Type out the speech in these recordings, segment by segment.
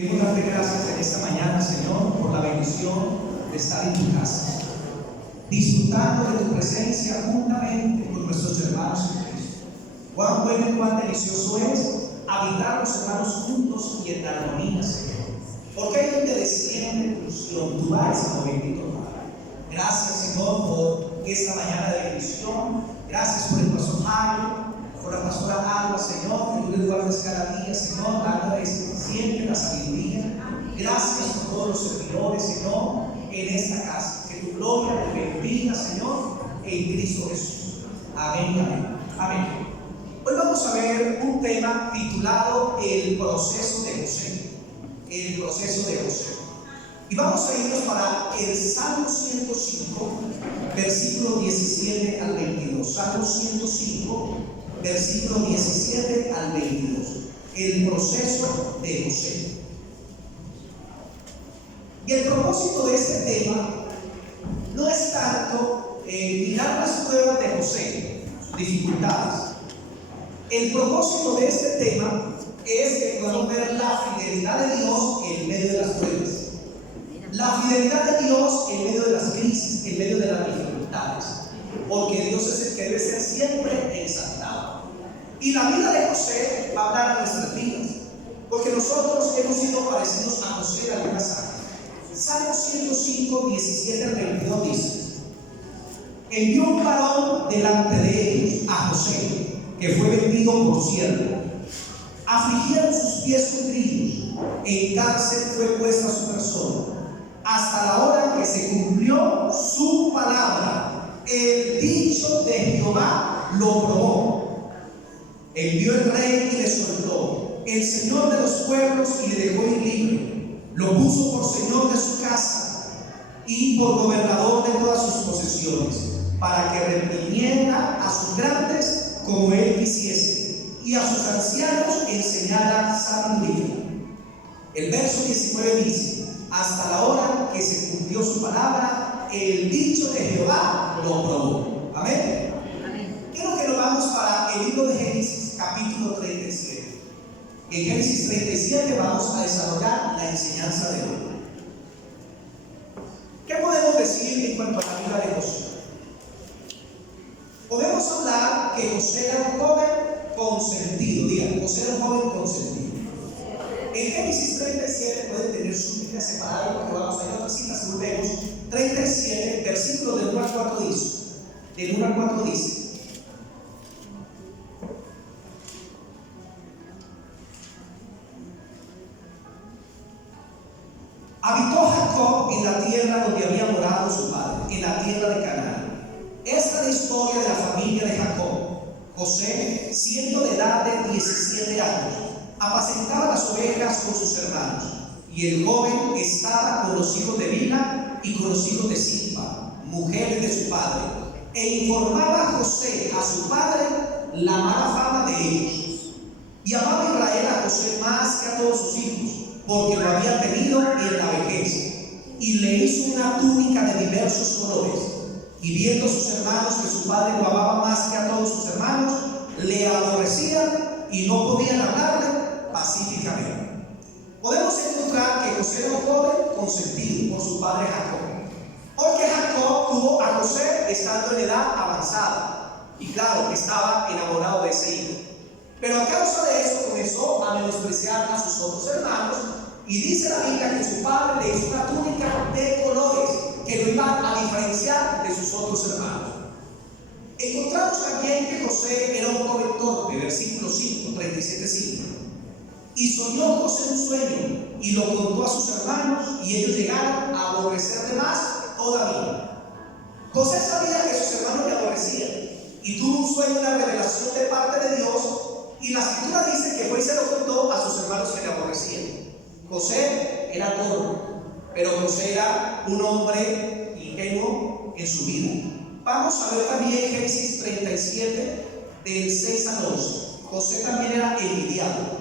Queremos darte gracias en esta mañana, Señor, por la bendición de estar en tu casa, disfrutando de tu presencia juntamente con nuestros hermanos en Cristo. Cuán bueno y cuán delicioso es habitar los hermanos juntos y en armonía, Señor. Porque hay donde desciende tu unción, tu bálsamo, bendito Padre. Gracias, Señor, por esta mañana de bendición. Gracias por el pastor Jairo, por la pastora Alba, Señor, que tú les guardes cada día, Señor, dándoles siempre la sabiduría. Gracias por todos los servidores, Señor, en esta casa. Que tu gloria te bendiga, Señor, en Cristo Jesús. Amén, amén, amén. Hoy vamos a ver un tema titulado El proceso de José. El proceso de José. Y vamos a irnos para el Salmo 105, versículo 17 al 22. Salmo 105, versículo 17 al 22. El proceso de José. Y el propósito de este tema no es tanto mirar las pruebas de José, sus dificultades. El propósito de este tema es que podamos ver la fidelidad de Dios en medio de las pruebas. La fidelidad de Dios en medio de las crisis, en medio de las dificultades. Porque Dios es el que debe ser siempre exaltado. Y la vida de José va a hablar a nuestras vidas. Porque nosotros hemos sido parecidos a José en algunas áreas. Salmo 105, 17 al 22 dice: envió un varón delante de ellos, a José, que fue vendido por siervo. Afligieron sus pies con grillos, en cárcel fue puesta su persona, hasta la hora que se cumplió su palabra. El dicho de Jehová lo probó. Envió el rey y le soltó, el Señor de los pueblos, y le dejó ir libre. Lo puso por señor de su casa y por gobernador de todas sus posesiones, para que reprimiera a sus grandes como él quisiese, y a sus ancianos enseñara sabiduría. El verso 19 dice: hasta la hora que se cumplió su palabra, el dicho de Jehová lo probó. Amén. Quiero que nos vamos para el libro de Génesis, capítulo 37. En Génesis 37 vamos a desarrollar la enseñanza de hoy. ¿Qué podemos decir en cuanto a la vida de José? Podemos hablar que José era un joven consentido. Digan, José era un joven consentido. En Génesis 37 pueden tener su Biblia separada, porque vamos a ir a otras citas, volvemos. 37, versículo del 1 al 4 dice: del 1 al 4 dice: habitó Jacob en la tierra donde había morado su padre, en la tierra de Canaán. Esta es la historia de la familia de Jacob. José, siendo de edad de 17 años, apacentaba las ovejas con sus hermanos, y el joven estaba con los hijos de Bilha y con los hijos de Silpa, mujeres de su padre, e informaba a José, a su padre, la mala fama de ellos. Y amaba Israel a José más que a todos sus hijos, porque lo había tenido en la vejez, y le hizo una túnica de diversos colores. Y viendo sus hermanos que su padre lo amaba más que a todos sus hermanos, le aborrecían y no podían hablarle pacíficamente. Podemos encontrar que José era un joven consentido por su padre Jacob, porque Jacob tuvo a José estando en edad avanzada, y claro, estaba enamorado de ese hijo. Pero a causa de eso comenzó a menospreciar a sus otros hermanos, y dice la Biblia que su padre le hizo una túnica de colores que lo iban a diferenciar de sus otros hermanos. Encontramos también que José era un joven torpe, versículo 5, 37:5. Y soñó José un sueño, y lo contó a sus hermanos, y ellos llegaron a aborrecerle más todavía. José sabía que sus hermanos le aborrecían, y tuvo un sueño, una revelación de parte de Dios, y la escritura dice que fue y se lo contó a sus hermanos que le aborrecían. José era torpe, pero José era un hombre ingenuo en su vida. Vamos a ver también Génesis 37, del 6 al 11. José también era envidiado.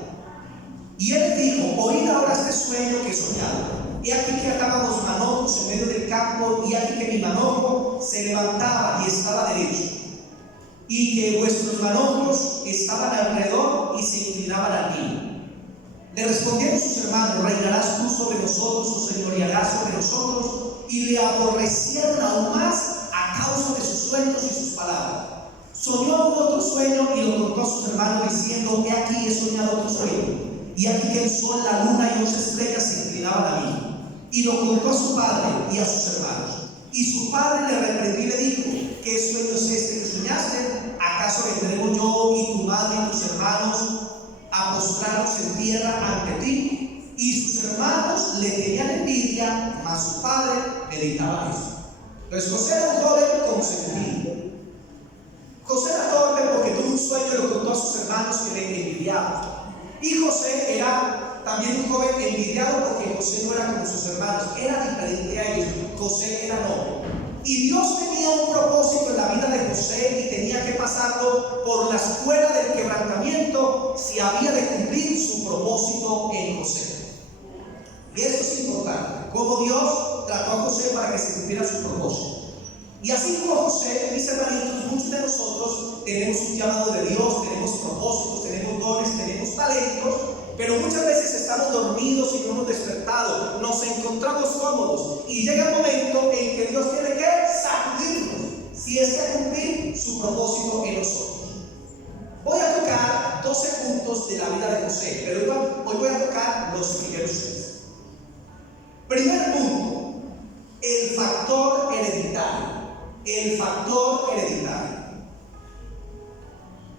Y él dijo: oíd ahora este sueño que he soñado. He aquí que atábamos manojos en medio del campo, y aquí que mi manojo se levantaba y estaba derecho, y que vuestros manojos estaban alrededor y se inclinaban al mío. Le respondieron sus hermanos: ¿reinarás tú sobre nosotros o señorearás sobre nosotros? Y le aborrecieron aún más a causa de sus sueños y sus palabras. Soñó aún otro sueño y lo contó a sus hermanos diciendo: he aquí he soñado otro sueño, y aquí que el sol, la luna y 11 estrellas se inclinaban a mí. Y lo contó a su padre y a sus hermanos. Y su padre le reprendió y le dijo: ¿qué sueño es este que soñaste? ¿Acaso vendremos yo y tu madre y tus hermanos a postrarnos en tierra ante ti? Y sus hermanos le tenían envidia, mas su padre meditaba eso. Entonces José era un joven consentido. José era joven porque tuvo un sueño y lo contó a sus hermanos que le envidiaban. Y José era también un joven envidiado porque José no era como sus hermanos, era diferente a ellos. José era noble. Y Dios tenía un propósito en la vida de José y tenía que pasarlo por la escuela del quebrantamiento si había de cumplir su propósito en José. Y esto es importante, cómo Dios trató a José para que se cumpliera su propósito. Y así como José, mis hermanitos, muchos de nosotros tenemos un llamado de Dios, tenemos propósitos, tenemos dones, tenemos talentos, pero muchas veces estamos dormidos y no hemos despertado, nos encontramos cómodos y llega el momento en que Dios tiene que sacudirnos si es que cumplir su propósito en nosotros. Voy a tocar 12 puntos de la vida de José, pero hoy voy a tocar los primeros 6. Primer punto, el factor hereditario. El factor hereditario.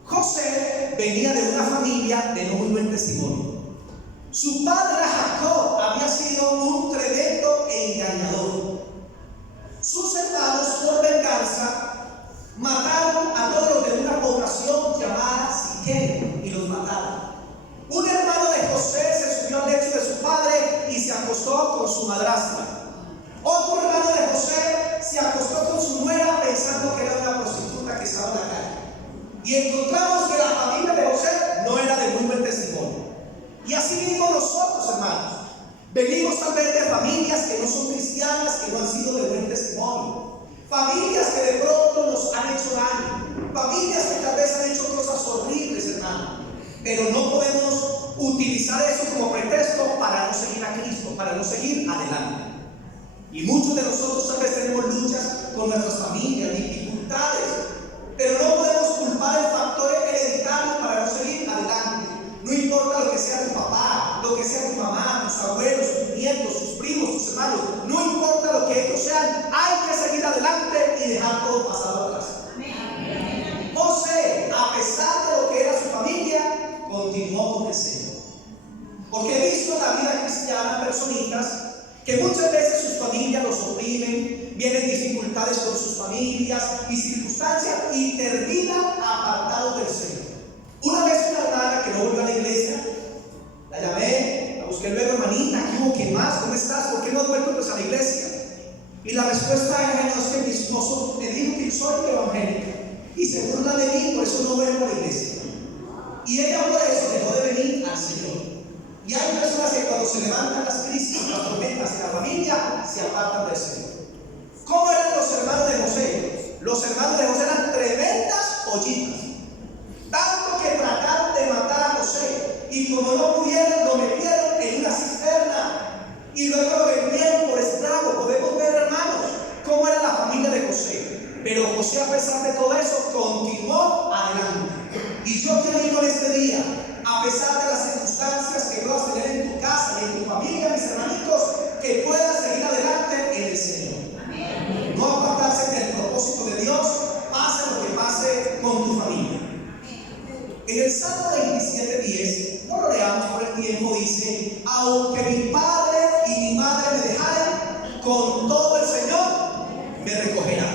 José venía de una familia de no muy buen testimonio. Su padre Jacob había sido un tremendo engañador. Sus hermanos, por venganza, mataron a todos los de una población llamada Siquem y los mataron. Un hermano de José se subió al lecho de su padre y se acostó con su madrastra. Otro hermano de José se acostó con su nuera pensando que era una prostituta que estaba en la calle. Y encontramos que la familia de José no era de muy buen testimonio. Y así mismo nosotros, hermanos, venimos tal vez de familias que no son cristianas, que no han sido de buen testimonio. Familias que de pronto nos han hecho daño. Familias que tal vez han hecho cosas horribles, hermanos. Pero no podemos utilizar eso como pretexto para no seguir a Cristo, para no seguir adelante. Y muchos de nosotros tal vez tenemos luchas con nuestras familias, dificultades, pero no podemos culpar el factor hereditario para no seguir adelante. No importa lo que sea tu papá, lo que sea tu mamá, tus abuelos, tus nietos, tus primos, tus hermanos, no importa lo que ellos sean, hay que seguir adelante y dejar todo pasado atrás. José, a pesar de lo que era su familia, continuó con el Señor. Porque he visto en la vida cristiana personitas que muchas veces sus familias los oprimen, vienen dificultades con sus familias y circunstancias y terminan apartados del Señor. Una vez una hermana que no volvió a la iglesia, la llamé, la busqué luego: hermanita, ¿qué hubo? ¿Qué más? ¿Cómo estás? ¿Por qué no has vuelto pues a la iglesia? Y la respuesta era: no, es que mi esposo me dijo que soy evangélica y se burla de mí, por eso no vuelvo a la iglesia. Y ella por eso dejó de venir al Señor. Y hay personas que cuando se levantan las crisis, las tormentas en la familia, se apartan del Señor. ¿Cómo eran los hermanos de José? Los hermanos de José eran tremendas ollitas. Tanto que trataron de matar a José. Y como no pudieron, lo metieron en una cisterna. Y luego lo vendieron por esclavo. Podemos ver, hermanos, cómo era la familia de José. Pero José, a pesar de todo eso, continuó adelante. Y yo quiero ir con este día, a pesar de las circunstancias que puedas tener en tu casa y en tu familia, mis hermanitos, que puedas seguir adelante en el Señor. Amén. No apartarse del propósito de Dios, pase lo que pase con tu familia. En el Salmo 27:10, no lo leamos por el tiempo, dice: aunque mi padre y mi madre me dejaren, con todo el Señor me recogerá.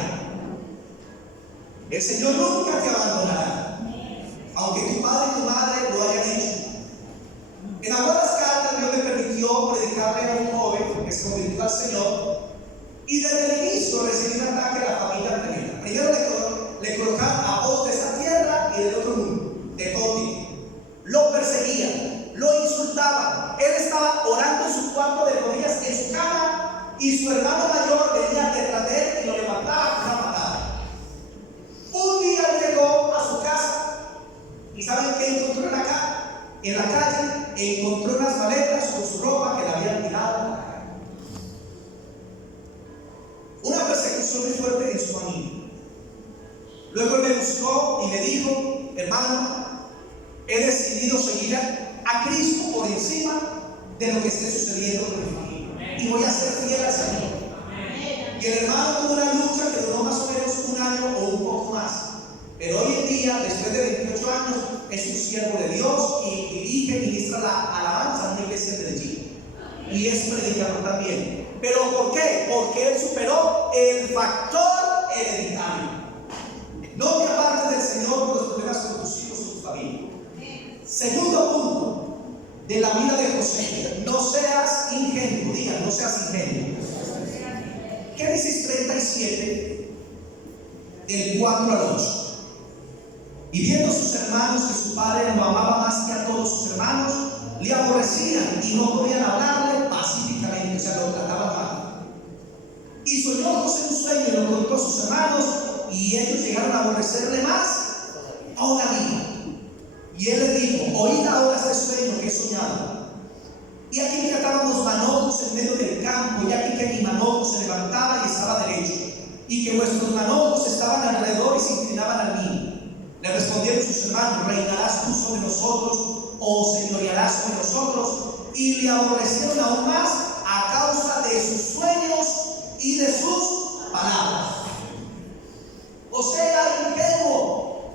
El Señor nunca te abandonará, aunque tu padre y tu madre lo hayan hecho. En algunas cartas Dios me permitió predicarle a un joven que se convirtió al Señor, y desde el inicio recibí un ataque a la familia tremenda. Primero le colocaron a voz de esta tierra y del otro mundo, de todo tipo. Lo perseguían, lo insultaban. Él estaba orando en su cuarto de rodillas en su cama, y su hermano mayor venía detrás de él y lo levantaba con una patada. Un día llegó a su casa. ¿Y saben qué encontró en la calle? Encontró unas buscó y me dijo: hermano, he decidido seguir a Cristo por encima de lo que esté sucediendo con mi familia, y voy a ser fiel al Señor. Y el hermano tuvo una lucha que duró más o menos un año o un poco más, pero hoy en día, después de 28 años, es un siervo de Dios y dirige, ministra la alabanza en una iglesia de Medellín, y es predicador también. ¿Pero por qué? Porque él superó el factor hereditario. No te apartes del Señor por los problemas con tus hijos o tu familia. Segundo punto de la vida de José: no seas ingenuo. Digan, no seas ingenuo. Génesis 37, del 4 al 8. Y viendo sus hermanos que su padre lo amaba más que a todos sus hermanos, le aborrecían y no podían hablarle pacíficamente, o sea, lo trataban mal. Y soñó José un sueño y lo contó a sus hermanos, y ellos llegaron a aborrecerle más todavía. Y él les dijo: oíd ahora este sueño que he soñado. Y aquí que atábamos manojos en medio del campo, y aquí que mi manojo se levantaba y estaba derecho, y que vuestros manojos estaban alrededor y se inclinaban al mío. Le respondieron sus hermanos: ¿reinarás tú sobre nosotros o señorearás sobre nosotros? Y le aborrecieron aún más a causa de sus sueños y de sus palabras. José era ingenuo,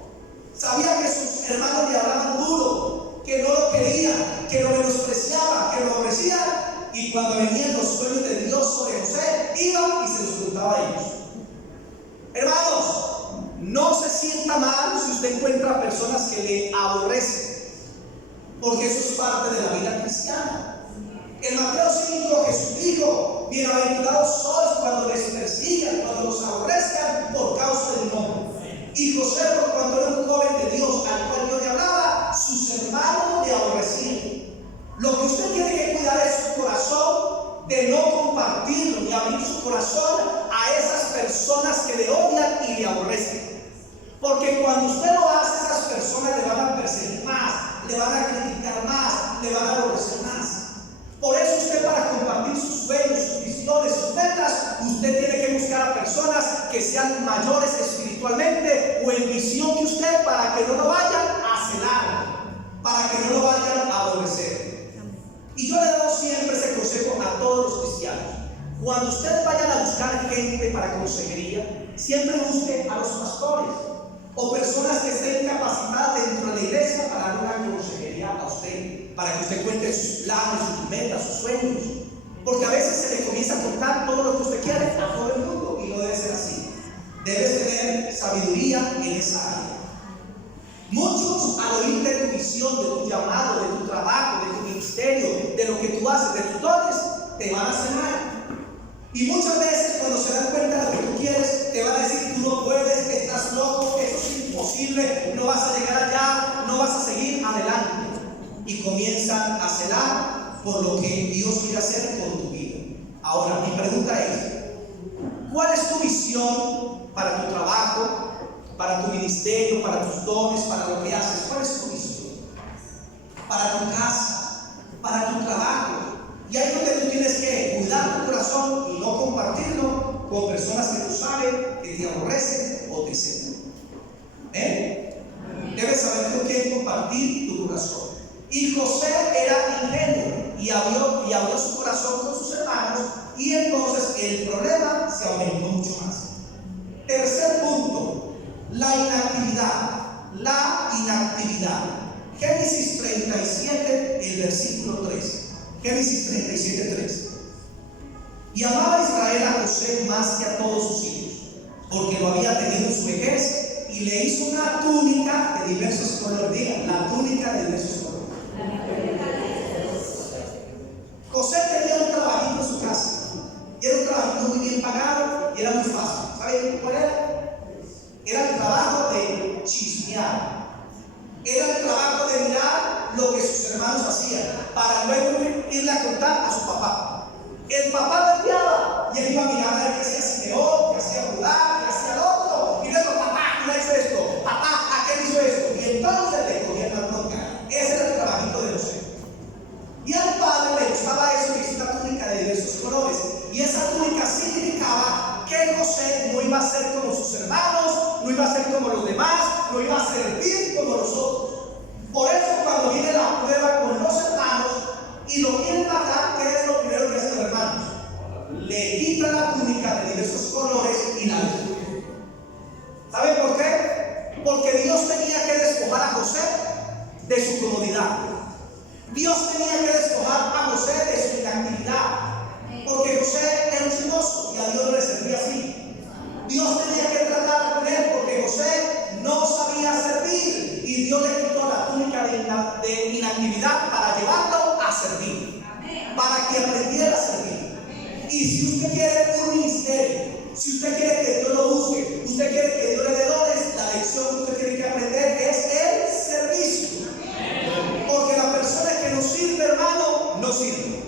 sabía que sus hermanos le hablaban duro, que no lo querían, que lo menospreciaban, que lo aborrecían, y cuando venían los sueños de Dios sobre José, iba y se los contaba a ellos. Hermanos, no se sienta mal si usted encuentra personas que le aborrecen, porque eso es parte de la vida cristiana. En Mateo 5 Jesús dijo: bienaventurados sois cuando les persigan, cuando los aborrezcan por causa del nombre. Y José, por cuando era un joven de Dios al cual yo le hablaba, sus hermanos le aborrecían. Lo que usted tiene que cuidar es su corazón, de no compartirlo ni abrir su corazón a esas personas que le odian y le aborrecen. Porque cuando usted lo hace, esas personas le van a perseguir más, le van a criticar más, le van a aborrecer más. Por eso usted, para compartir sus sueños, sus visiones, sus metas, usted tiene que buscar a personas que sean mayores espiritualmente o en visión que usted, para que no lo vayan a celar, para que no lo vayan a aborrecer. Y yo le he dado siempre ese consejo a todos los cristianos: cuando ustedes vayan a buscar gente para consejería, siempre busque a los pastores o personas que estén capacitadas dentro de la iglesia para dar una consejería a usted, para que usted cuente sus planes, sus metas, sus sueños. Porque a veces se le comienza a contar todo lo que usted quiere a todo el mundo, y no debe ser así. Debes tener sabiduría en esa área. Muchos, al oír de tu visión, de tu llamado, de tu trabajo, de tu ministerio, de lo que tú haces, de tus dones, te van a hacer mal. Y muchas veces, cuando se dan cuenta de lo que tú quieres, te van a decir: tú no puedes, estás loco, eso es imposible, no vas a llegar allá, no vas a seguir adelante. Y comienzan a celar por lo que Dios quiere hacer con tu vida. Ahora, mi pregunta es: ¿cuál es tu visión para tu trabajo, para tu ministerio, para tus dones, para lo que haces? ¿Cuál es tu visión? Para tu casa, para tu trabajo. Y ahí es donde tú tienes que cuidar tu corazón y no compartirlo con personas que tú sabes que te aborrecen o te celan. Debes saber con quién compartir tu corazón. Y José era ingenuo y abrió su corazón con sus hermanos, y entonces el problema se aumentó mucho más. Tercer punto: la inactividad. La inactividad. Génesis 37, el versículo 3. Génesis 37, 3. Y amaba Israel a José más que a todos sus hijos, porque lo había tenido en su vejez, y le hizo una túnica de diversos colores. Diga, la túnica de diversos colores. José tenía un trabajito en su casa, y era un trabajito muy bien pagado, y era muy fácil. ¿Saben cuál era? Era el trabajo de chismear. Era el trabajo de mirar lo que sus hermanos hacían, para luego irle a contar a su papá. El papá lo enviaba, y él iba a mirar a ver qué hacía Simeón, qué hacía Judá, qué hacía el otro, y luego: papá, ¿quién hizo esto? Papá, ¿a qué hizo esto? Y entonces le cogían la bronca. Ese era el trabajito de José. Y al padre le gustaba eso, y hizo una túnica de diversos colores. Y esa túnica significaba que José no iba a ser como sus hermanos, no iba a ser como los demás, iba a servir como nosotros. Por eso cuando viene la prueba con los hermanos y lo quieren matar, ¿qué es lo primero que hacen los hermanos? Le quitan la túnica de diversos colores y la destruyen. ¿Saben por qué? Porque Dios tenía que despojar a José de su comodidad. Dios tenía que despojar a José de su inactividad. Porque José era un chismoso y a Dios no le servía así. Dios tenía que tratar con él porque José no sabía servir. Y Dios le quitó la túnica de inactividad para llevarlo a servir. Para que aprendiera a servir. Y si usted quiere un ministerio, si usted quiere que Dios lo use, usted quiere que Dios le dé dones, la lección que usted tiene que aprender es el servicio. Porque la persona que no sirve, hermano, no sirve.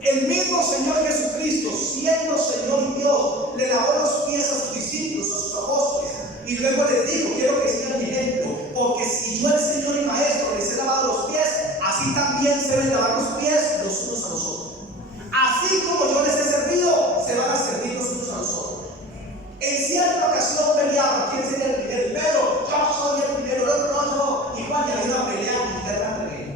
El mismo Señor Jesucristo, siendo Señor y Dios, le lavó los pies a sus discípulos, a sus apóstoles, y luego les dijo: quiero que sigan mi ejemplo, porque si yo, el Señor y Maestro, les he lavado los pies, así también se deben lavar los pies los unos a los otros. Así como yo les he servido, se van a servir los unos a los otros. En cierta ocasión peleaban: ¿quién sería el primero? Pedro, yo soy el primero, yo. Y Juan, y había una pelea interna entre ellos.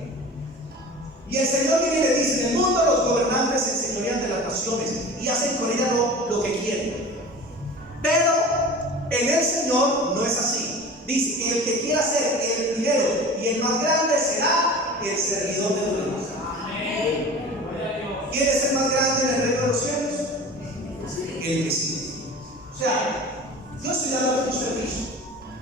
Y el Señor viene y le dice: en el mundo los gobernantes se enseñorean de las naciones y hacen con ellas lo que quieren. Pero en el Señor no es así. Dice que el que quiera ser el primero y el más grande será el servidor de los demás. ¿Quién es el más grande en el reino de los cielos? El que sirve. O sea, yo estoy dando un servicio,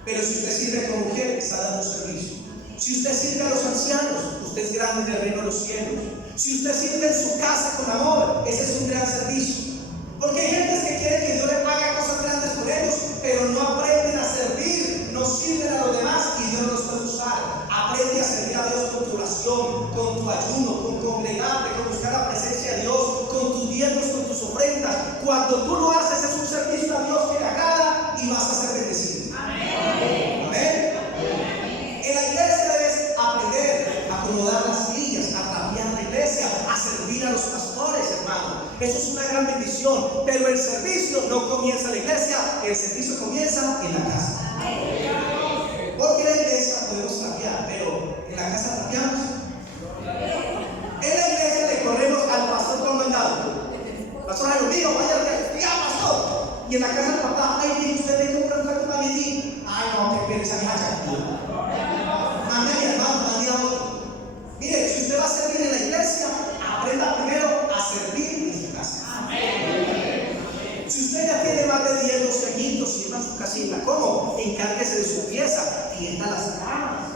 pero si usted sirve como mujer, está dando un servicio. Si usted sirve a los ancianos, usted es grande en el reino de los cielos. Si usted sirve en su casa con amor, ese es un gran servicio. Porque hay gente que quiere que Dios le haga cosas grandes por ellos, pero no aprenden a servir, no sirven a los demás y Dios no los puede usar. Aprende a servir a Dios con tu oración, con tu ayuno, con congregarte, con buscar la presencia de Dios, con tus diezmos, con tus ofrendas. Cuando tú lo haces, es un servicio a Dios que le agrada y vas a ser bendecido. Amén. Amén. En la iglesia debes aprender a acomodar las sillas, a trapear la iglesia, a servir a los pastores, hermano. Eso es una gran bendición, pero el servicio no comienza en la iglesia, el servicio comienza en la casa. Porque en la iglesia podemos trapear, pero en la casa trapeamos. En la iglesia le corremos al pastor por mandado. Pastor, es lo mío, vaya, diga pastor. Y en la casa del papá: ay, mire, usted me compra un plato para mí. Ay, no, que pereza, mi hacha. Mande a mi hermano, mande a otro. Mire, si usted va a servir en la iglesia, aprenda primero a servir en su casa. Si usted ya tiene más de 10, 12 añitos y lleva su casita, ¿cómo? Encárguese de su pieza, tienda las camas.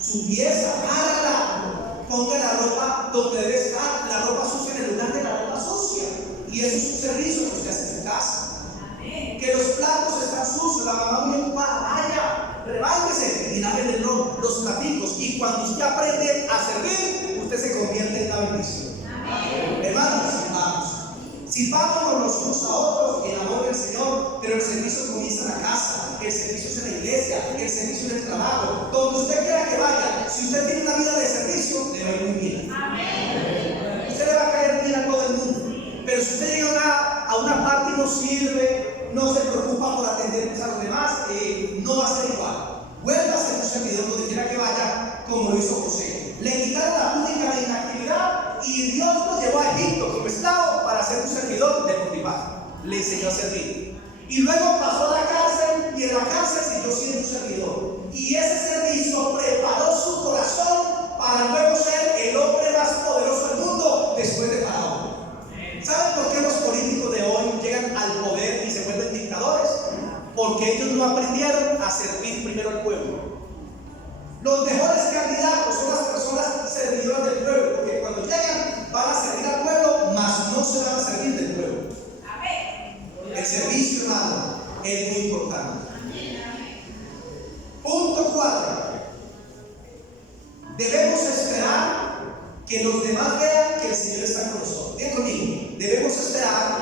Su pieza, hágala. Ponga la ropa donde debe estar, la ropa sucia en el lugar de la ropa sucia. Y eso es un servicio que usted hace en su casa. Que los platos están sucios, la mamá muy ocupada, vaya, rebáñese y lave los platicos. Y cuando usted aprende a servir, usted se convierte en una bendición. Hermanos, sirvámonos los unos a otros en amor del Señor, pero el servicio comienza en la casa, el servicio es en la iglesia, el servicio en el trabajo, donde usted quiera que vaya. Si usted tiene una vida de servicio, le va a ir muy bien. Usted le va a caer bien a todo el mundo. Pero si usted llega a una parte y no sirve, no se preocupa por atender a los demás, no va a ser igual. Vuelva a ser un servidor donde quiera que vaya, como lo hizo José. Le quitaron la túnica de inactividad y Dios lo llevó a Egipto como esclavo para ser un servidor de Potifar. Le enseñó a servir. Y luego pasó a la cárcel y en la cárcel siguió siendo un servidor. Y ese servicio preparó su corazón para luego ser el hombre más poderoso del mundo después de Faraón. ¿Saben por qué los políticos de hoy llegan al poder y se vuelven dictadores? Porque ellos no aprendieron a servir primero al pueblo. Los mejores candidatos son las personas servidoras del pueblo, porque cuando llegan van a servir al pueblo, mas no se van a servir del pueblo. El servicio, hermano, es muy importante. Punto 4. Debemos esperar que los demás vean que el Señor está con nosotros. Bien conmigo. Debemos esperar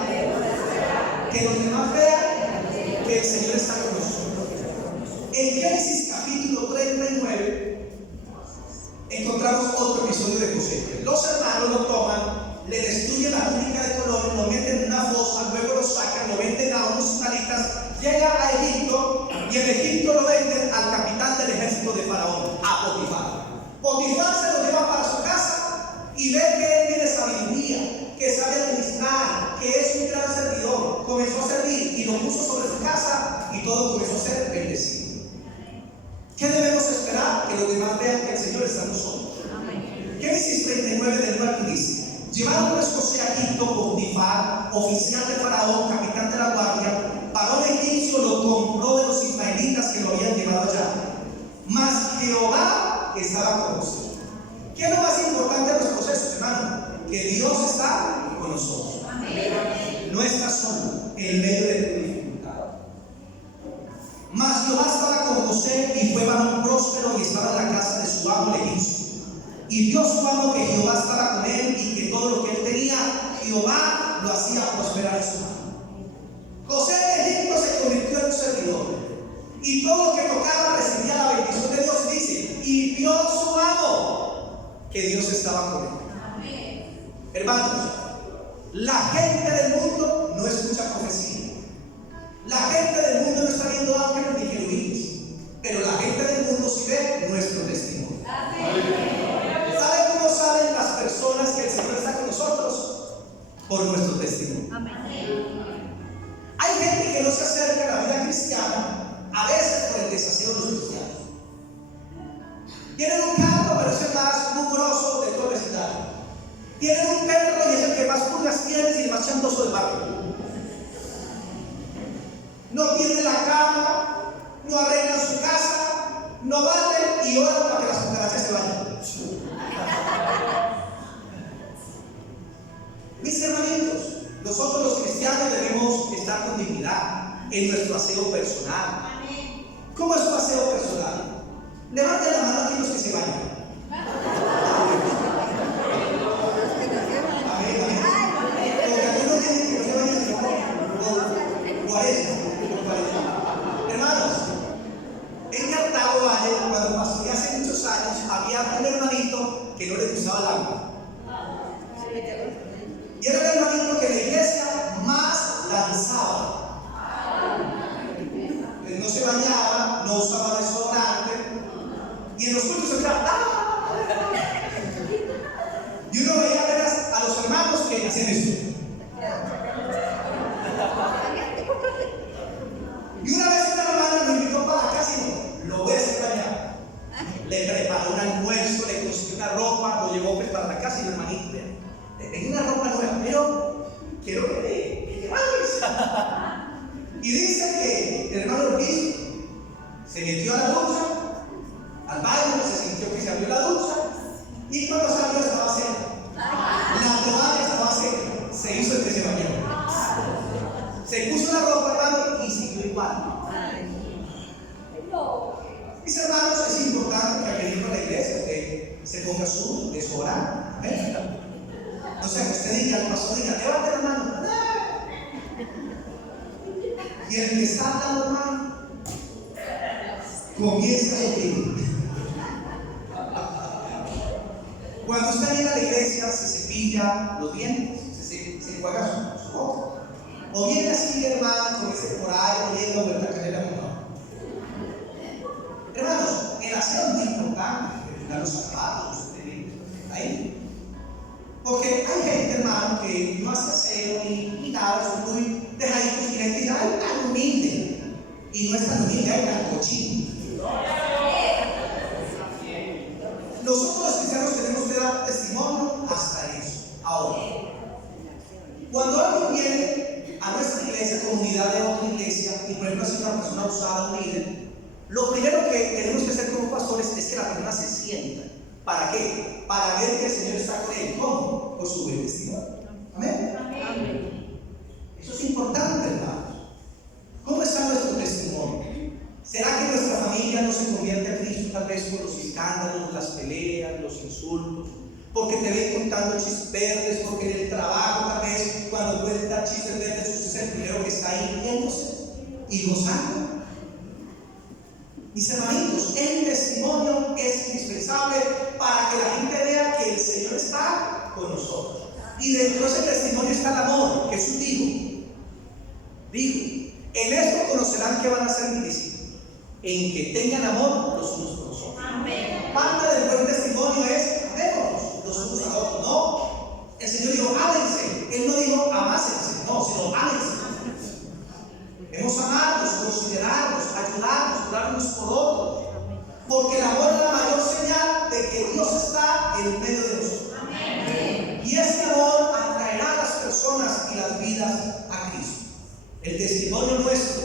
que los demás vean que el Señor está con nosotros. En Génesis capítulo 39 encontramos otro episodio de José. Los hermanos lo toman, le destruyen la túnica de colores, lo meten en una fosa, luego lo sacan, lo venden a unos ismaelitas, llega a Egipto y en Egipto lo venden al capitán Potifar se lo lleva para su casa y ve que él tiene sabiduría, que sabe administrar, que es un gran servidor. Comenzó a servir y lo puso sobre su casa y todo comenzó a ser bendecido. ¿Qué debemos esperar? Que los demás vean que el Señor está en nosotros. Génesis 39 del 9 al 15. Llevaron pues José a Egipto. Potifar, oficial de Faraón, capitán de la guardia, varón egipcio, lo compró de los ismaelitas que lo habían llevado allá. Mas Jehová estaba con José. ¿Qué es lo más importante de los procesos, hermano? Que Dios está con nosotros. No está solo en medio de tu dificultad. Mas Jehová estaba con José y fue varón próspero y estaba en la casa de su amo el egipcio. Y vio su amo que Jehová estaba con él y que todo lo que él tenía, Jehová lo hacía prosperar en su mano. José de Egipto se convirtió en un servidor. Y todo lo que tocaba recibía la bendición de Dios. Dice, y vio su amo que Dios estaba con él. Amén. Hermanos, la gente del mundo no escucha profecía. La gente del mundo no está viendo ángeles ni querubines. Pero la gente del mundo sí ve nuestro testimonio. Amén. ¿Saben cómo saben las personas que el Señor está con nosotros? Por nuestro testimonio. Amén. Hay gente que no se acerca a la vida cristiana, a veces por el desaseo de los cristianos. Tienen un carro, pero es el más mugroso de todo el vecindario. Tienen un perro y es el que más pulgas tiene y el más chandoso del barrio. No tienen la cama, no arreglan su casa, no barren y oran para que las cucarachas se vayan. Mis hermanitos, nosotros los cristianos debemos estar con dignidad en nuestro aseo personal. ¿Cómo es tu aseo personal? Levanten la mano aquellos que se vayan. Hermanos, en Cartago Valle, cuando pasé hace muchos años, había un hermanito que no le gustaba el agua. Y era el hermanito que la iglesia más lanzaba. Él no se bañaba, no usaba desodorante. Y en los cultos se trataba. Y uno veía apenas a los hermanos que hacían esto. Y una vez una hermana me invitó para la casa y lo voy a hacer bañar. Le preparó un almuerzo, le consiguió una ropa, lo llevó pues para la casa y el hermanito, le tengo una ropa nueva, pero quiero que te bañes. Y dice que el hermano Luis se metió a la ducha, al baño, se sintió que se abrió la ducha y cuando salió estaba seca. La toalla estaba seca, se hizo el que se bañó. Se puso la ropa, hermano, y siguió igual. Mis hermanos, es importante que al venir a la iglesia usted se ponga su desodorante. No sé, que usted diga, al pastor diga, levante la mano. Y el que está dando la mano comienza a sufrir. Cuando usted viene a la iglesia, se cepilla los dientes, se enjuaga su boca. O viene así, hermano, con ese por ahí, oliendo vuelta canela mojada. Hermanos, el aseo es muy importante, cuidar los zapatos, ahí. Porque hay gente, hermano, que no hace aseo ni nada, son muy dejaditos y la gente dice, ay, tan humilde. Y no es tan humilde, hay tan cochino. Nosotros los cristianos tenemos que dar testimonio hasta eso. Ahora, cuando alguien viene a nuestra iglesia, comunidad de otra iglesia, y por ejemplo es una persona usada, un líder, lo primero que tenemos que hacer como pastores es que la persona se sienta. ¿Para qué? Para ver que el Señor está con él. ¿Cómo? Por su buen testimonio. ¿Amén? Amén. Eso es importante, hermanos. ¿Cómo está nuestro testimonio? ¿Será que nuestra familia no se convierte a Cristo tal vez por los escándalos, las peleas, los insultos? Porque te ven contando chistes verdes, porque en el trabajo tal vez cuando puedes dar chistes verdes usted es el primero que está ahí riéndose y gozando. Mis hermanitos, el testimonio es indispensable para que la gente vea que el Señor está con nosotros. Y dentro de ese testimonio está el amor. Jesús dijo, en esto conocerán que van a ser mis discípulos, en que tengan amor los unos por los otros. Amén. Parte del buen testimonio es amémonos los unos a otros. No, el Señor dijo ámense. Él no dijo amásense, no, sino ámense. Debemos amarnos, considerarnos, ayudarnos, darnos por otros. Porque el amor es la mayor señal de que Dios está en medio de nosotros. Amén. Y ese amor atraerá a las personas y las vidas a Cristo. El testimonio nuestro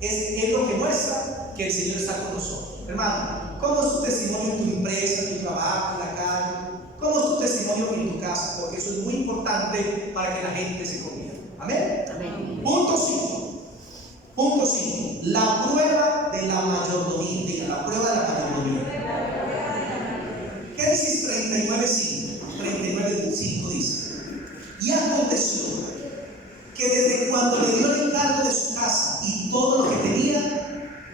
es lo que muestra que el Señor está con nosotros. Hermano, ¿cómo es tu testimonio en tu empresa, en tu trabajo, en la calle? ¿Cómo es tu testimonio en tu casa? Porque eso es muy importante para que la gente se convierta. Amén. Amén. Punto 5. Punto 5. La prueba de la mayordomía. Diga, la prueba de la mayordomía. Génesis 39:5. 39:5 dice: y aconteció que desde cuando le dio el encargo de su casa y todo lo que tenía,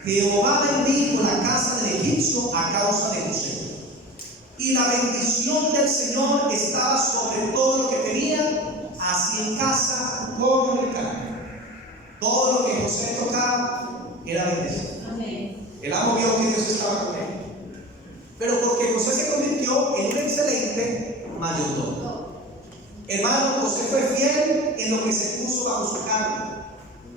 Jehová bendijo la casa del egipcio a causa de José. Y la bendición del Señor estaba sobre todo lo que tenía, así en casa como en el campo. Todo lo que José tocaba era bendecido. Amén. El amo vio que Dios estaba con él. Pero porque José se convirtió en un excelente mayordomo. Hermano, José fue fiel en lo que se puso bajo su cargo.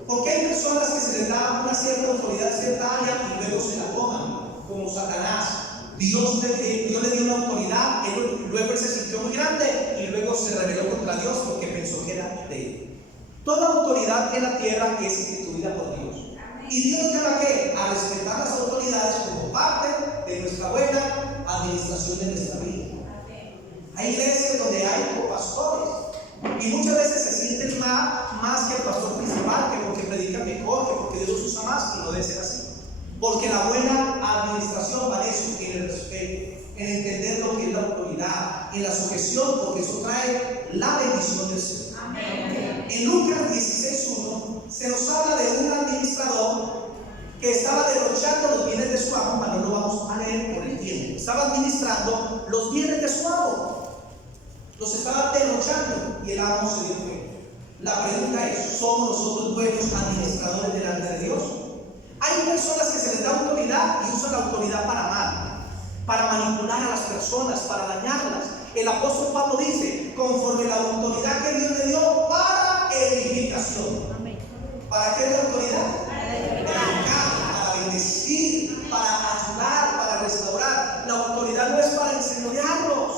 Porque hay personas que se les da una cierta autoridad en cierta área y luego se la toman, como Satanás. Dios le dio una autoridad, luego él se sintió muy grande y luego se rebeló contra Dios porque pensó que era de él. Toda autoridad en la tierra es instituida por Dios. Y Dios nos llama a respetar las autoridades como parte de nuestra buena administración de nuestra vida. Hay iglesias donde hay copastores y muchas veces se sienten más que el pastor principal, que porque predica mejor, que porque Dios los usa más, y no debe ser así. Porque la buena administración va en eso, en el respeto, en entender lo que es la autoridad, en la sujeción, porque eso trae la bendición del Señor. Amén. En Lucas 16:1 se nos habla de un administrador que estaba derrochando los bienes de su amo, pero no lo vamos a leer por el tiempo. Estaba administrando los bienes de su amo. Los estaba derrochando y el amo se dio cuenta. La pregunta es: ¿somos nosotros buenos administradores delante de Dios? Hay personas que se les da autoridad y usan la autoridad para mal, para manipular a las personas, para dañarlas. El apóstol Pablo dice: conforme la autoridad que Dios le dio para edificación. Amén. ¿Para qué es la autoridad? Para edificar. Para bendecir, para ayudar, para restaurar. La autoridad no es para enseñorearlos.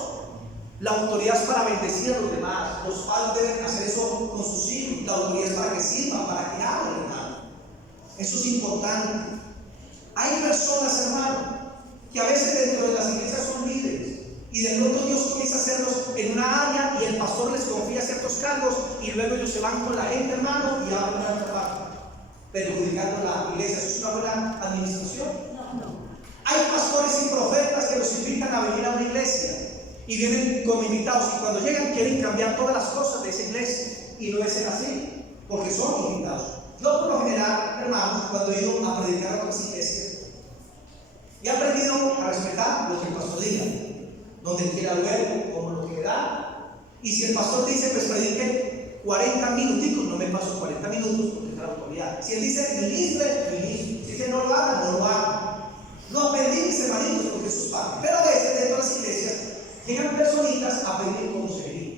La autoridad es para bendecir a los demás. Los padres deben hacer eso con sus hijos. La autoridad es para que sirvan, para que hablen, hermano. Eso es importante. Hay personas, hermano, que a veces dentro de las iglesias son líderes y de pronto Dios comienza a hacerlos en una área y el pastor les confía ciertos cargos y luego ellos se van con la gente, hermano, y hablan de trabajo, perjudicando la iglesia. ¿Eso es una buena administración? No. Hay pastores y profetas que los invitan a venir a una iglesia y vienen como invitados, y cuando llegan quieren cambiar todas las cosas de esa iglesia, y no debe ser así, porque son invitados. Yo por lo general, hermanos, cuando he ido a predicar a otras iglesias, he aprendido a respetar lo que el pastor diga, donde quiera luego, como lo que da. Y si el pastor dice, pues predique 40 minuticos, no me paso 40 minutos porque es la autoridad. Si él dice ministre, ministre. Si dice no lo haga, no lo haga. No aprendí, mis hermanitos, porque eso es parte. Pero a veces dentro de las iglesias llegan personitas a pedir consejería.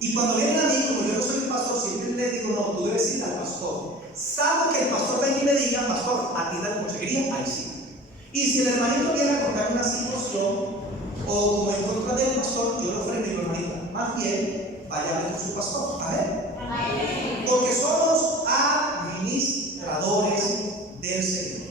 Y cuando vienen a mí, como yo no soy el pastor, siempre les digo: no, tú debes ir al pastor. Salvo que el pastor venga y me diga: pastor, atienda la consejería, ahí sí. Y si el hermanito viene a contar una situación, o como en contra del pastor, yo lo freno y digo: hermanita, más bien vaya a ver con su pastor. Amén. Porque somos administradores del Señor.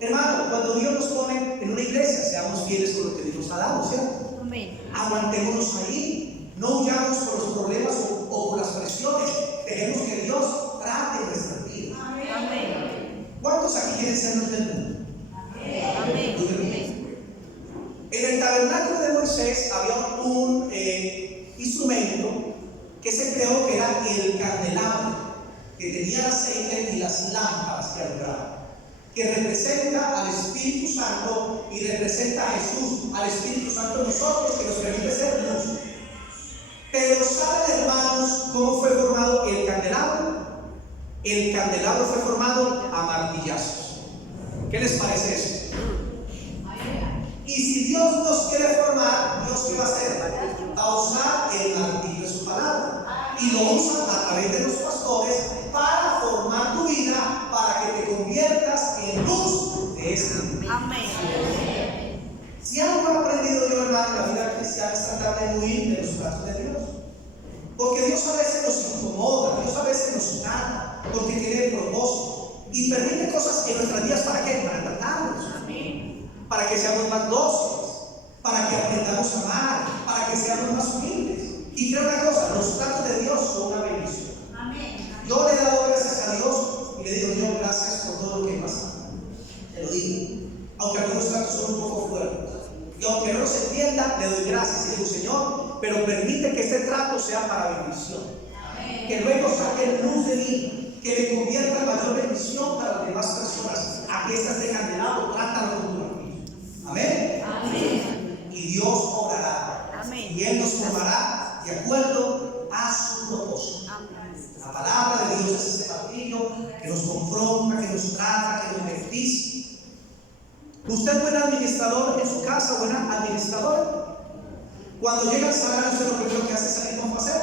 Hermano, cuando Dios nos pone en una iglesia, seamos fieles con lo que Dios nos ha dado, ¿cierto? Amén. Aguantémonos ahí. No huyamos por los problemas o por las presiones. Dejemos que Dios trate nuestra vida. Amén. ¿Cuántos aquí quieren ser los del mundo? Amén. En el tabernáculo de Moisés había un instrumento que se creó, que era el candelabro, que tenía el aceite y las lámparas que alumbraban, que representa al Espíritu Santo y representa a Jesús, al Espíritu Santo en nosotros, que nos permite ser luz. Pero ¿saben, hermanos, cómo fue formado el candelabro? El candelabro fue formado a martillazos. ¿Qué les parece eso? Y si Dios nos quiere formar, ¿Dios qué va a hacer? Va a usar el martillo de su palabra. Y lo usa a través de los pastores para formar tu vida, para que te conviertas en luz de este mundo. Amén. Si algo he aprendido yo, hermano, en la vida cristiana es tratar de huir de los brazos de Dios. Porque Dios a veces nos incomoda, Dios a veces nos gana, porque tiene propósito. Y permite cosas en nuestras vidas, ¿para qué? Para tratarnos. Para que seamos más dóciles, para que aprendamos a amar, para que seamos más humildes. Y creo una cosa, los tratos de Dios son una bendición. Yo le he dado gracias a Dios y le digo, Dios, gracias por todo lo que pasa. Te lo digo. Aunque algunos tratos son un poco fuertes. Y aunque no los entienda, le doy gracias y digo, Señor, pero permite que este trato sea para bendición. Que luego saque luz de mí, que le convierta en mayor bendición para las demás personas. A que éstas tengan de lado, trátalo con tu amigo. Amén. Amén. Y Dios obrará. Amén. Y Él nos formará de acuerdo a su propósito. La palabra de Dios es ese martillo que nos confronta, que nos trata, que nos beneficia. ¿Usted es buen administrador en su casa, buena administradora? Cuando llega el salario, usted lo primero que hace es salir con paseo,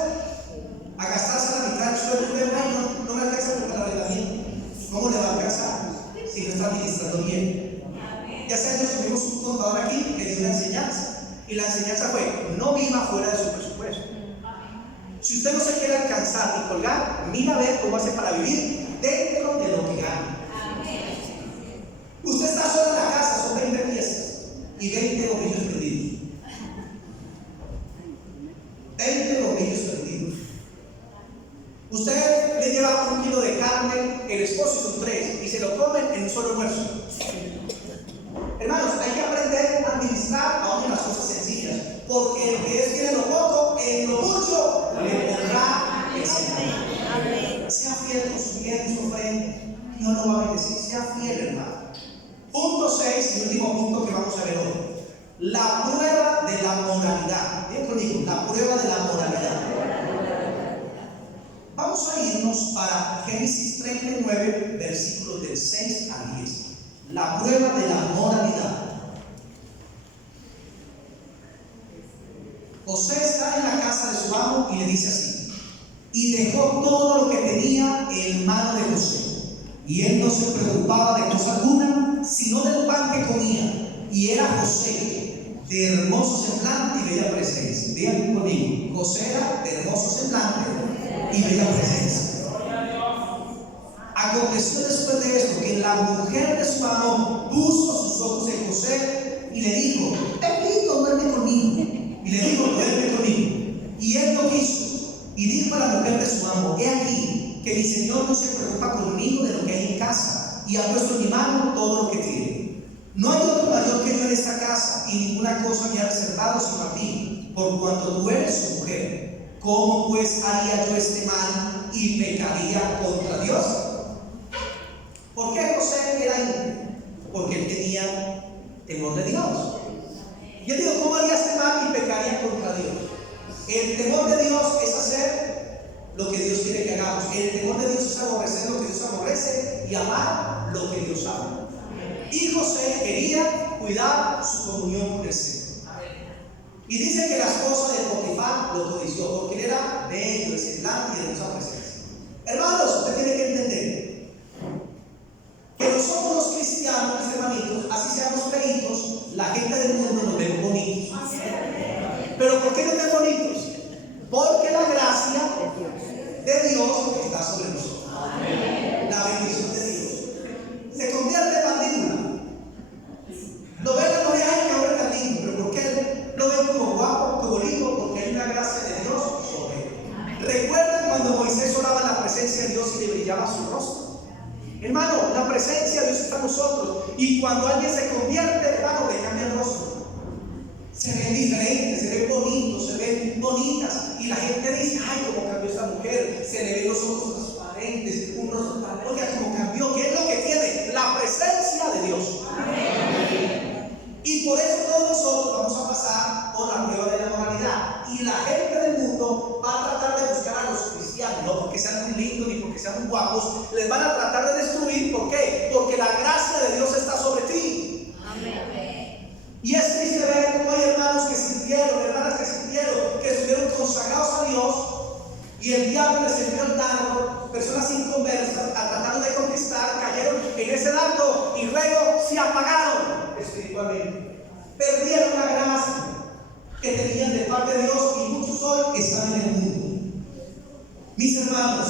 a gastarse a la mitad del sueldo. Ay, no me alcanza para el arrendamiento. ¿Cómo le va a alcanzar si no está administrando bien? Ya hace años tuvimos un contador aquí que dio una enseñanza. Y la enseñanza fue: no viva fuera de su presupuesto. Si usted no se quiere alcanzar ni colgar, mira a ver cómo hace para vivir dentro de lo que gana. Usted está solo en la casa, son 20 piezas y 20 bombillos prendidos. 20 bombillos prendidos. Usted le lleva 1 kilo de carne, el esposo son 3 y se lo comen en un solo almuerzo. Hermanos, hay que aprender a administrar aún las cosas sencillas, porque el que tiene lo poco, en lo mucho le pondrá el Señor. Sea fiel con su bien y su ofrenda, Dios lo va a bendecir. Sea fiel, hermano. Punto 6, y último punto que vamos a ver hoy: la prueba de la moralidad. Bien conmigo, la prueba de la moralidad. Vamos a irnos para Génesis 39, versículos del 6 al 10. La prueba de la moralidad. José está en la casa de su amo y le dice así: y dejó todo lo que tenía en mano de José, y él no se preocupaba de cosa alguna, sino del pan que comía. Y era José de hermoso semblante y bella presencia. Digan conmigo: José era de hermoso semblante y bella presencia. Aconteció después de esto que la mujer de su amo puso sus ojos en José y le dijo: Pepito, duerme conmigo. Y le dijo: duerme conmigo. Y él no quiso. Y dijo a la mujer de su amo: he aquí que mi señor no se preocupa conmigo de lo que hay en casa, y ha puesto en mi mano todo lo que tiene. No hay otro mayor que yo en esta casa, y ninguna cosa me ha reservado sino a ti, por cuanto tú eres su mujer. ¿Cómo pues haría yo este mal y pecaría contra Dios? ¿Por qué José era íntegro? Porque él tenía temor de Dios. Y él dijo: ¿cómo haría este mal y pecaría contra Dios? El temor de Dios es hacer lo que Dios quiere que hagamos. El temor de Dios es aborrecer lo que Dios aborrece y amar lo que Dios ama. Y José quería cuidar su comunión con el Señor. Y dice que la esposa de Potifar lo codició porque él era bello, de semblante y de mucha presencia. Hermanos, usted tiene que entender que nosotros los cristianos, mis hermanitos, así seamos feitos, la gente del mundo nos ve bonitos. ¿Pero por qué nos ven bonitos? Porque la gracia de Dios está sobre nosotros. La bendición de Dios se convierte en mandíbula. Lo ven a los de ay, que hombre tan lindo, pero ¿por qué lo ven como guapo, como lindo? Porque hay una gracia de Dios sobre él. ¿Recuerdan cuando Moisés oraba en la presencia de Dios y le brillaba su rostro? Hermano, la presencia de Dios está en nosotros, y cuando alguien se convierte, hermano, le cambia el rostro. Se ven diferentes, se ven bonitos, se ven bonitas, y la gente dice: ay, cómo cambió esta mujer, se le ven los ojos transparentes, un rostro tan, oiga, cómo cambió. ¿Qué es lo que tiene? La presencia de Dios. Amén. Y por eso todos nosotros vamos a pasar por la prueba de la moralidad, y la gente del mundo va a tratar de buscar a los cristianos, no porque sean muy lindos ni porque porque sean guapos, les van a tratar de destruir. ¿Por qué? Porque la gracia de Dios está sobre ti. Amén. Y es triste ver cómo hay hermanos que sirvieron, hermanas que sirvieron, que estuvieron consagrados a Dios, y el diablo les envió el dardo, personas inconversas, tratando de conquistar, cayeron en ese dardo y luego se apagaron espiritualmente. Perdieron la gracia que tenían de parte de Dios, y muchos hoy están en el mundo. Mis hermanos,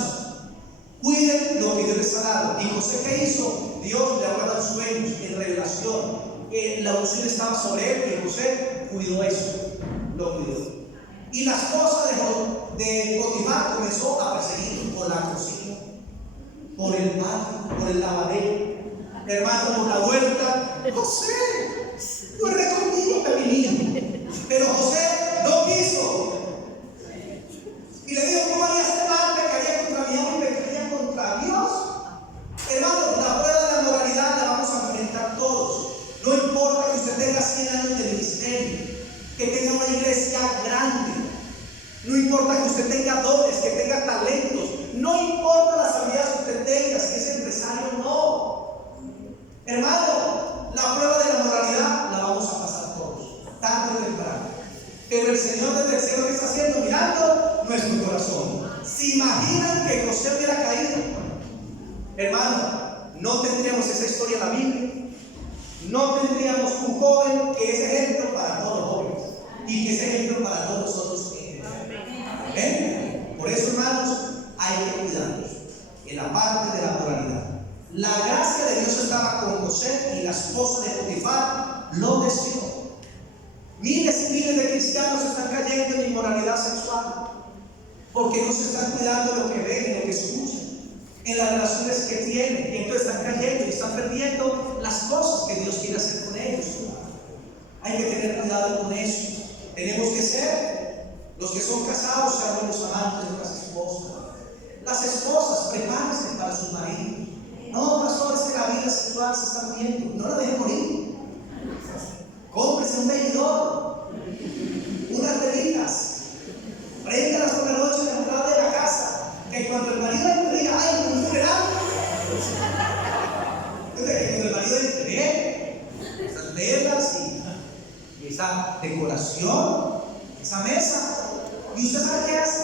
cuiden lo que Dios les ha dado. ¿Y José qué hizo? Dios le había dado sueños en revelación. La unción estaba sobre él, y José cuidó eso, lo cuidó. Y la esposa de Potifar comenzó a perseguirlo por la cocina, por el patio, por el lavadero, hermano, por la huerta. José, duerme conmigo, Pepinillo. Pero José no quiso. Y le dijo: ¿cómo haría este mal? ¿Pecaría contra mi amo y pecaría contra Dios? Hermano, la prueba de la moralidad la vamos a enfrentar todos. No importa que usted tenga 100 años de ministerio, que tenga una iglesia grande, no importa que usted tenga dones, que tenga talentos, no importa las habilidades que usted tenga, si es empresario o no. Hermano, la prueba de la moralidad la vamos a pasar todos, tarde o temprano. Pero el Señor desde el cielo, ¿qué está haciendo? Mirando nuestro corazón. ¿Se imaginan que José hubiera caído? Hermano, no tendríamos esa historia en la Biblia. No tendríamos un joven que es ejemplo para todos los jóvenes y que es ejemplo para todos nosotros. Por eso, hermanos, hay que cuidarnos en la parte de la moralidad. La gracia de Dios estaba con José, y la esposa de Potifar lo desvió. Miles y miles de cristianos están cayendo en inmoralidad sexual porque no se están cuidando de lo que ven y lo que escuchan, en las relaciones que tienen, y entonces están cayendo y están perdiendo las cosas que Dios quiere hacer con ellos. Hay que tener cuidado con eso. Tenemos que ser, los que son casados, sean buenos amantes de las esposas. Las esposas, prepárense para sus maridos. No, pastor, es que la vida sexual se está muriendo. No la dejen morir. Cómprese un medidor, unas velitas, préndalas por la noche en la entrada de la casa, que cuando el marido entre diga: ¡ay, un funeral! Entonces, que cuando el marido entre, esas velas y esa decoración, esa mesa, y usted sabe qué hace,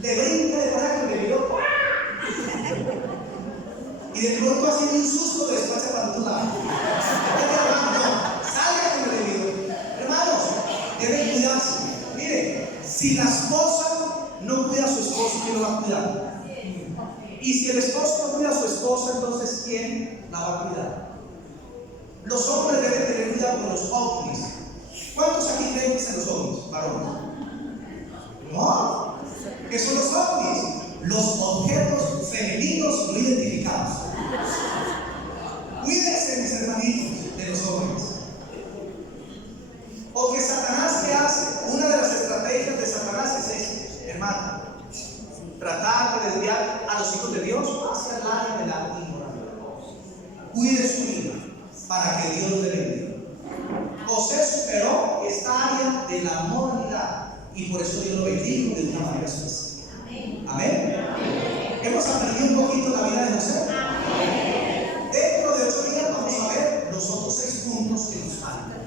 le brinca de para que le vio, y de pronto haciendo un susto le despacha para tu lado. Salga con el debido. Hermanos, deben cuidarse. Mire, si la esposa no cuida a su esposo, ¿quién lo va a cuidar? Y si el esposo no cuida a su esposa, entonces ¿quién la va a cuidar? Los hombres deben tener cuidado con los ovnis. ¿Cuántos aquí creen en los ovnis, varones? ¿No? ¿Qué son los ovnis? Los objetos femeninos no identificados. Cuídense, mis hermanitos, de los ovnis. Porque Satanás, ¿qué hace? Una de las estrategias de Satanás es esta, hermano: tratar de desviar a los hijos de Dios hacia el área de la inmoralidad. Cuide su vida para que Dios le bendiga. José superó esta área de la moralidad, y por eso Dios lo bendijo de una manera especial. Amén. Hemos aprendido un poquito la vida de José. Dentro de 8 días vamos a ver los otros 6 puntos que nos faltan.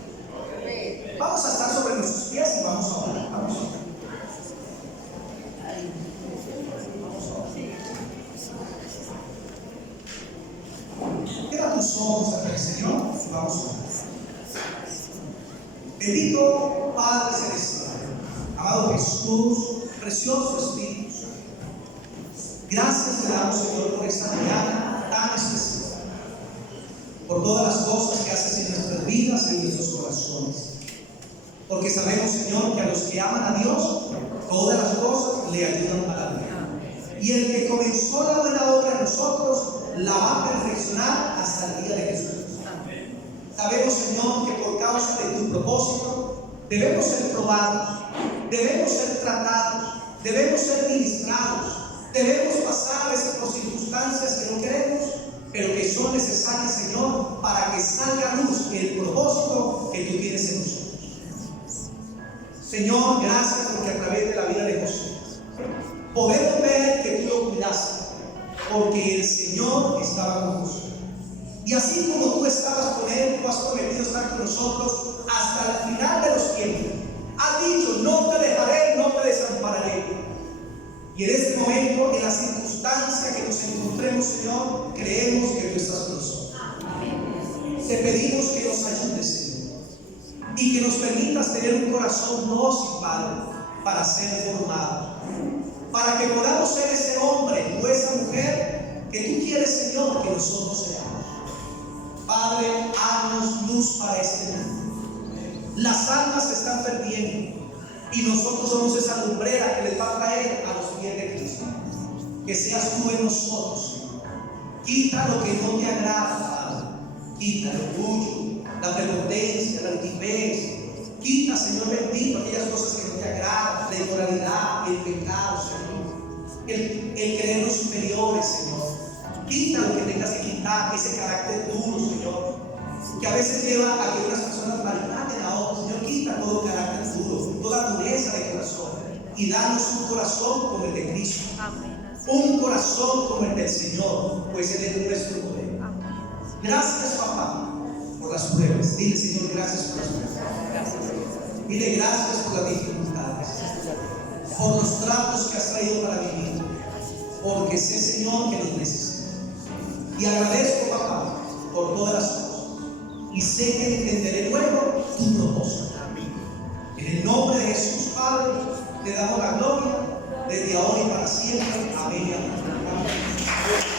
Vamos a estar sobre nuestros pies y vamos a orar. Vamos a orar. Queda tus ojos ante el Señor y vamos a orar. Bendito Padre Celestial, amado Jesús, precioso Espíritu Santo, gracias te damos, Señor, por esta mañana tan especial, por todas las cosas que haces en nuestras vidas y en nuestros corazones, porque sabemos, Señor, que a los que aman a Dios, todas las cosas le ayudan para bien. Y el que comenzó la buena obra en nosotros, la va a perfeccionar hasta el día de Jesús. Sabemos, Señor, que por causa de tu propósito debemos ser probados, debemos ser tratados, debemos ser ministrados, debemos pasar a veces por circunstancias que no queremos, pero que son necesarias, Señor, para que salga a luz el propósito que tú tienes en nosotros. Señor, gracias porque a través de la vida de José podemos ver que tú lo cuidaste, porque el Señor estaba con Josué. Y así como tú estabas con él, tú has prometido estar con nosotros hasta el final de los tiempos. Has dicho, no te dejaré, no te desampararé. Y en este momento, en la circunstancia que nos encontremos, Señor, creemos que tú estás con nosotros. Te pedimos que nos ayudes, Señor, y que nos permitas tener un corazón dócil, Padre, para ser formado, para que podamos ser ese hombre o esa mujer que tú quieres, Señor, que nosotros seamos. Padre, haznos luz para este mundo. Las almas se están perdiendo y nosotros somos esa lumbrera que les va a traer a los pies de Cristo. Que seas tú en nosotros, Señor. Quita lo que no te agrada, Padre. Quita el orgullo, la prepotencia, la altivez. Quita, Señor bendito, aquellas cosas que no te agradan, la inmoralidad, el pecado, Señor. El creernos superiores, Señor. Quita lo que tengas que quitar, ese carácter duro, Señor, que a veces lleva a que unas personas maltraten a otros. Señor, quita todo carácter duro, toda dureza de corazón, y danos un corazón como el de Cristo. Un corazón como el del Señor, pues Él es nuestro poder. Gracias, papá, por las pruebas. Dile, Señor, gracias por las pruebas. Dile gracias por las dificultades, por los tratos que has traído para vivir, porque sé, Señor, que nos necesitas. Y agradezco, papá, por todas las cosas. Y sé que entenderé luego tu propósito. En el nombre de Jesús, Padre, te damos la gloria desde ahora y para siempre. Amén. Amén.